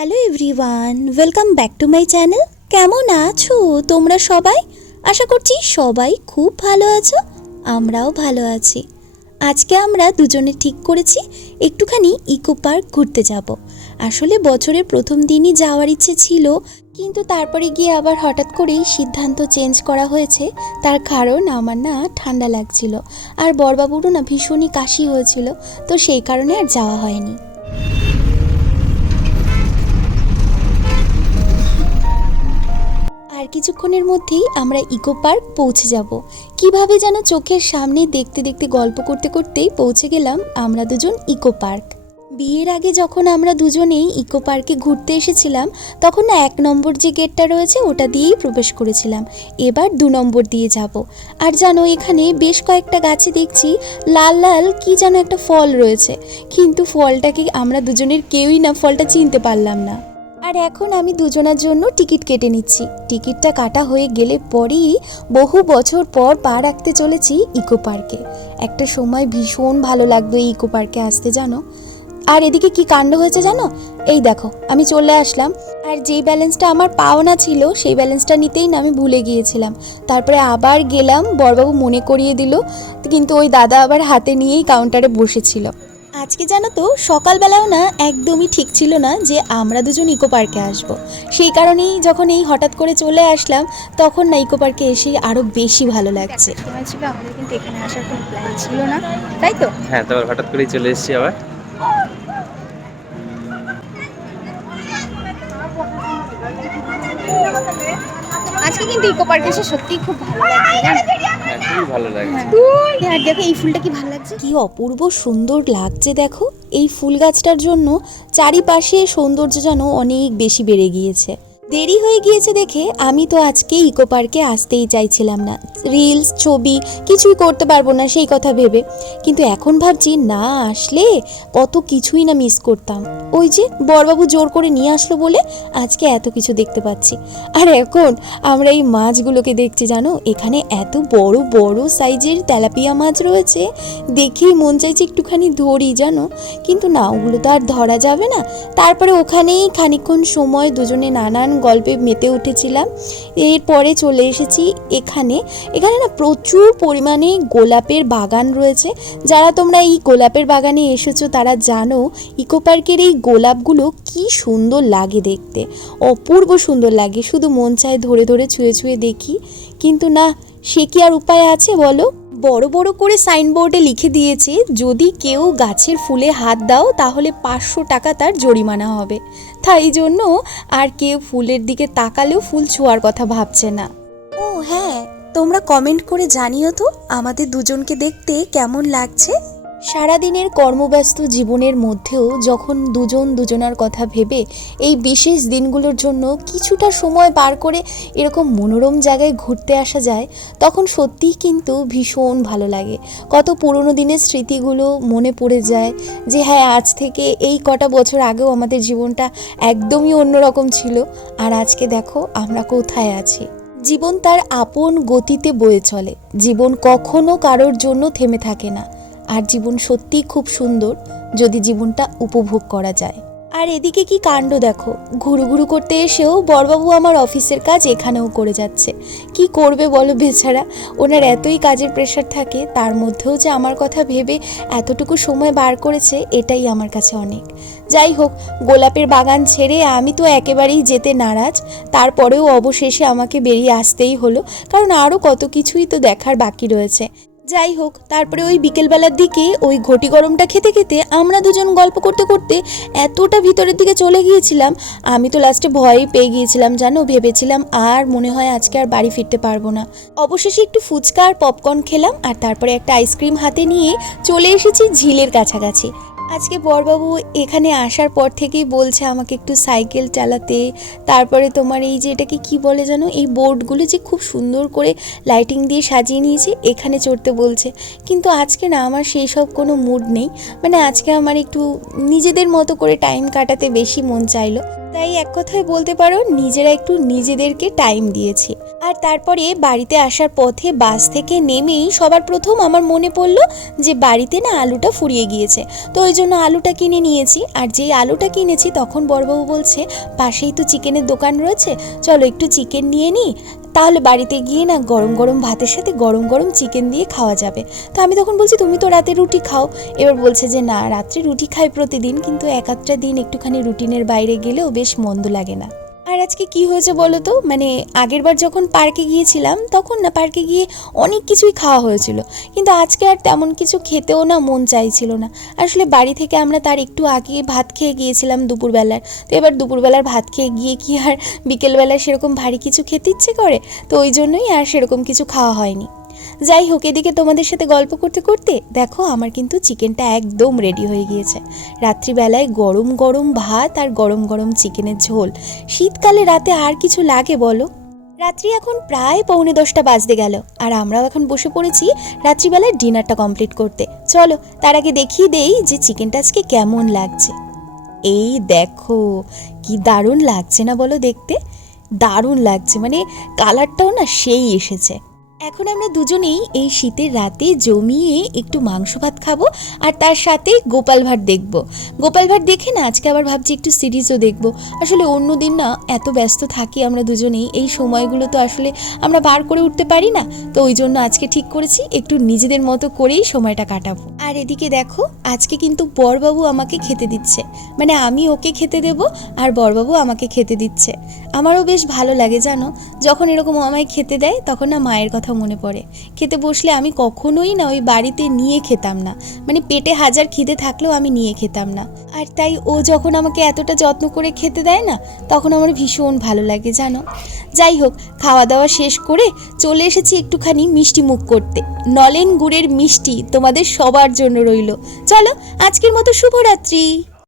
Hello everyone welcome back to my channel কেমন আছো তোমরা সবাই? আশা করছি সবাই খুব ভালো আছো, আমরাও ভালো আছি। আজকে আমরা দুজনে ঠিক করেছি, একটুখানি ইকো পার্ক ঘুরতে যাব। আসলে বছরের প্রথম দিনই যাওয়ার ইচ্ছে ছিল, কিন্তু তারপরে গিয়ে আবার হঠাৎ করেই সিদ্ধান্ত চেঞ্জ করা হয়েছে। তার কারণ আমার না ঠান্ডা লাগছিল, আর বরবাবুরও না ভীষণই কাশি হয়েছিল, তো সেই কারণে আর যাওয়া হয়নি। কিছুক্ষণের মধ্যেই আমরা ইকো পার্ক পৌঁছে যাব। কীভাবে যেন চোখের সামনে দেখতে দেখতে গল্প করতে করতেই পৌঁছে গেলাম আমরা দুজন ইকো পার্ক। বিয়ের আগে যখন আমরা দুজনেই ইকো পার্কে ঘুরতে এসেছিলাম, তখন এক নম্বর যে গেটটা রয়েছে ওটা দিয়েই প্রবেশ করেছিলাম। এবার দু নম্বর দিয়ে যাব। আর জানো, এখানে বেশ কয়েকটা গাছে দেখছি লাল লাল কি যেন একটা ফল রয়েছে। কিন্তু ফলটাকে আমরা দুজনের কেউই না, ফলটা চিনতে পারলাম না। আর এখন আমি দুজনের জন্য টিকিট কেটে নিচ্ছি। টিকিটটা কাটা হয়ে গেলে পরেই বহু বছর পর পা রাখতে চলেছি ইকো পার্কে। একটা সময় ভীষণ ভালো লাগতো এই ইকো পার্কে আসতে, জানো? আর এদিকে কি কাণ্ড হয়েছে, জানো? এই দেখো, আমি চলে আসলাম। আর যেই ব্যালেন্সটা আমার পাওনা ছিল, সেই ব্যালেন্সটা নিতেই না আমি ভুলে গিয়েছিলাম। তারপরে আবার গেলাম বড়বাবু মনে করিয়ে দিল, কিন্তু ওই দাদা আবার হাতে নিয়েই কাউন্টারে বসেছিল। আজকে জানো তো সকালবেলাও না একদমই ঠিক ছিল না যে আমরা দুজন ইকো পার্কে আসব। সেই কারণেই যখন এই হঠাৎ করে চলে আসলাম তখন না ইকো পার্কে এসেই আরও বেশি ভালো লাগছে। ছিল আমাদের কিন্তু এখানে আসার কোনো প্ল্যান ছিল না তাই তো? হ্যাঁ তারপর হঠাৎ করেই চলে এসেছি আবার। আজকে কিন্তু ইকো পার্কে এসে সত্যি খুব ভালো লাগছে? হ্যাঁ খুবই ভালো লাগছে। আর দেখো এই ফুলটা কি ভালো লাগছে? কি অপূর্ব সুন্দর লাগছে দেখো। এই ফুল গাছটার জন্য চারিপাশে সৌন্দর্য যেন অনেক বেশি বেড়ে গিয়েছে। দেরি হয়ে গিয়েছে দেখে আমি তো আজকে ইকো পার্কে আসতেই চাইছিলাম না। রিলস, ছবি কিছুই করতে পারব না সেই কথা ভেবে। কিন্তু এখন ভাবছি না আসলে কত কিছুই না মিস করতাম। ওই যে বরবাবু জোর করে নিয়ে আসলো বলে আজকে এত কিছু দেখতে পাচ্ছি। আর এখন আমরা এই মাছগুলোকে দেখছি জানো? এখানে এত বড় বড় সাইজের তেলাপিয়া মাছ রয়েছে। দেখেই মন চাইছে একটুখানি ধরি জানো? কিন্তু না, ওগুলো তো আর ধরা যাবে না। তারপরে ওখানেই খানিকক্ষণ সময় দুজনে নানান গল্পে মেতে উঠেছিলাম। এরপরে চলে এসেছি এখানে। এখানে না প্রচুর পরিমাণে গোলাপের বাগান রয়েছে। যারা তোমরা এই গোলাপের বাগানে এসেছ তারা জানো ইকো পার্কের এই গোলাপগুলো কি সুন্দর লাগে দেখতে। অপূর্ব সুন্দর লাগে। শুধু মন চায় ধরে ধরে ছুঁয়ে ছুঁয়ে দেখি। কিন্তু না, সে কি আর উপায় আছে বলো? বড় বড় করে সাইনবোর্ডে লিখে দিয়েছে, যদি কেউ গাছের ফুলে হাত দাও, তাহলে পাঁচশো টাকা তার জরিমানা হবে। তাই জন্য আর কেউ ফুলের দিকে তাকালেও ফুল ছোঁয়ার কথা ভাবছে না। ও হ্যাঁ তোমরা কমেন্ট করে জানিও তো, আমাদের দুজনকে দেখতে কেমন লাগছে। সারাদিনের কর্মব্যস্ত জীবনের মধ্যেও যখন দুজন দুজনার কথা ভেবে এই বিশেষ দিনগুলোর জন্য কিছুটা সময় পার করে এরকম মনোরম জায়গায় ঘুরতে আসা যায়, তখন সত্যিই কিন্তু ভীষণ ভালো লাগে। কত পুরনো দিনের স্মৃতিগুলো মনে পড়ে যায় যে হ্যাঁ আজ থেকে এই কটা বছর আগেও আমাদের জীবনটা একদমই অন্যরকম ছিল। আর আজকে দেখো, আমরা কোথায় আছি? জীবন তার আপন গতিতে বয়ে চলে। জীবন কখনো কারোর জন্য থেমে থাকে না। আর জীবন সত্যিই খুব সুন্দর যদি জীবনটা উপভোগ করা যায়। আর এদিকে কি কাণ্ড দেখো? ঘুরু ঘুরু করতে এসেও বড়বাবু আমার অফিসের কাজ এখানেও করে যাচ্ছে। কি করবে বলো বেচারা? ওনার এতই কাজের প্রেশার থাকে, তার মধ্যেও যে আমার কথা ভেবে এতটুকু সময় বার করেছে, এটাই আমার কাছে অনেক। যাই হোক, গোলাপের বাগান ছেড়ে আমি তো একেবারেই যেতে নারাজ। তারপরেও অবশেষে আমাকে বেরিয়ে আসতেই হলো, কারণ আরও কত কিছুই তো দেখার বাকি রয়েছে। যাই হোক, তারপরে ওই বিকেলবেলার দিকে ওই ঘটি গরমটা খেতে খেতে আমরা দুজন গল্প করতে করতে এতটা ভিতরের দিকে চলে গিয়েছিলাম, আমি তো লাস্টে ভয়ই পেয়ে গিয়েছিলাম, জানো? ভেবেছিলাম আর মনে হয় আজকে আর বাড়ি ফিরতে পারব না। অবশেষে একটু ফুচকা আর পপকর্ন খেলাম, আর তারপরে একটা আইসক্রিম হাতে নিয়ে চলে এসেছি ঝিলের কাছাকাছি। আজকে বরবাবু এখানে আসার পর থেকেই বলছে আমাকে একটু সাইকেল চালাতে। তারপরে তোমার এই যে এটাকে কি বলে জানো? এই বোর্ডগুলো যে খুব সুন্দর করে লাইটিং দিয়ে সাজিয়ে নিয়েছে, এখানে চড়তে বলছে। কিন্তু আজকে না আমার সেই সব কোনো মুড নেই। মানে আজকে আমার একটু নিজেদের মতো করে টাইম কাটাতে বেশি মন চাইলো। তাই এক কথায় বলতে পারো, নিজেরা একটু নিজেদেরকে টাইম দিয়েছি। আর তারপরে বাড়িতে আসার পথে বাস থেকে নেমেই সবার প্রথম আমার মনে পড়ল যে বাড়িতে না আলুটা ফুরিয়ে গিয়েছে। তো ওই জন্য আলুটা কিনে নিয়েছি। আর যেই আলুটা কিনেছি, তখন বড়বাবু বলছে, পাশেই তো চিকেনের দোকান রয়েছে। চলো একটু চিকেন নিয়ে নিই। তাহলে বাড়িতে গিয়ে না গরম গরম ভাতের সাথে গরম গরম চিকেন দিয়ে খাওয়া যাবে। তো আমি তখন বলছি, তুমি তো রাতে রুটি খাও। এবার বলছে যে, না, রাত্রে রুটি খাই প্রতিদিন। কিন্তু এক দিন একটুখানি রুটিনের বাইরে গেলেও বেশ মন্দ লাগে না। আর আজকে কি হয়েছে বলো তো? মানে আগের বার যখন পার্কে গিয়েছিলাম, তখন না পার্কে গিয়ে অনেক কিছুই খাওয়া হয়েছিল। কিন্তু আজকে আর তেমন কিছু খেতেও না মন চাইছিল না। আসলে বাড়ি থেকে আমরা তার একটু আগে ভাত খেয়ে গিয়েছিলাম দুপুরবেলার। তো এবার দুপুরবেলার ভাত খেয়ে গিয়ে কি আর বিকেলবেলায় সেরকম ভারী কিছু খেতে ইচ্ছে করে? তো ওই জন্যই আর সেরকম কিছু খাওয়া হয়নি। যাই হোক, এদিকে তোমাদের সাথে গল্প করতে করতে দেখো আমার কিন্তু চিকেনটা একদম রেডি হয়ে গিয়েছে। রাত্রিবেলায় গরম গরম ভাত আর গরম গরম চিকেনের ঝোল। শীতকালে রাতে আর কিছু লাগে বলো? রাত্রি এখন প্রায় পৌনে দশটা বাজতে গেল আর আমরাও এখন বসে পড়েছি রাত্রিবেলায় ডিনারটা কমপ্লিট করতে। চলো, তার আগে দেখিয়ে দেই যে চিকেনটা আজকে কেমন লাগছে। এই দেখো, কি দারুণ লাগছে না বলো দেখতে? দারুণ লাগছে মানে কালারটাও না সেই এসেছে। এখন আমরা দুজনেই এই শীতের রাতে জমিয়ে একটু মাংস ভাত খাব আর তার সাথে গোপাল ভাট দেখব। গোপাল ভাট দেখে না আজকে আবার ভাবছি একটু সিরিজও দেখব। আসলে অন্য দিন না এত ব্যস্ত থাকি আমরা দুজনেই, এই সময়গুলো তো আসলে আমরা বার করে উঠতে পারি না। তো ওই জন্য আজকে ঠিক করেছি একটু নিজেদের মতো করেই সময়টা কাটাবো। আর এদিকে দেখো, আজকে কিন্তু বরবাবু আমাকে খেতে দিচ্ছে। মানে আমি ওকে খেতে দেব আর বরবাবু আমাকে খেতে দিচ্ছে। আমারও বেশ ভালো লাগে জানো, যখন এরকম আমায় খেতে দেয়, তখন না মায়ের কথা মনে পড়ে। খেতে বসলে আমি কখনোই না ওই বাড়িতে নিয়ে খেতাম না। মানে পেটে হাজার খিদে থাকলেও আমি নিয়ে খেতাম না। আর তাই ও যখন আমাকে এতটা যত্ন করে খেতে দেয় না, তখন আমার ভীষণ ভালো লাগে, জানো? যাই হোক খাওয়া দাওয়া শেষ করে চলে এসেছি একটুখানি মিষ্টি মুখ করতে। নলেন গুড়ের মিষ্টি তোমাদের সবার জন্য রইল। চলো, আজকের মতো শুভরাত্রি।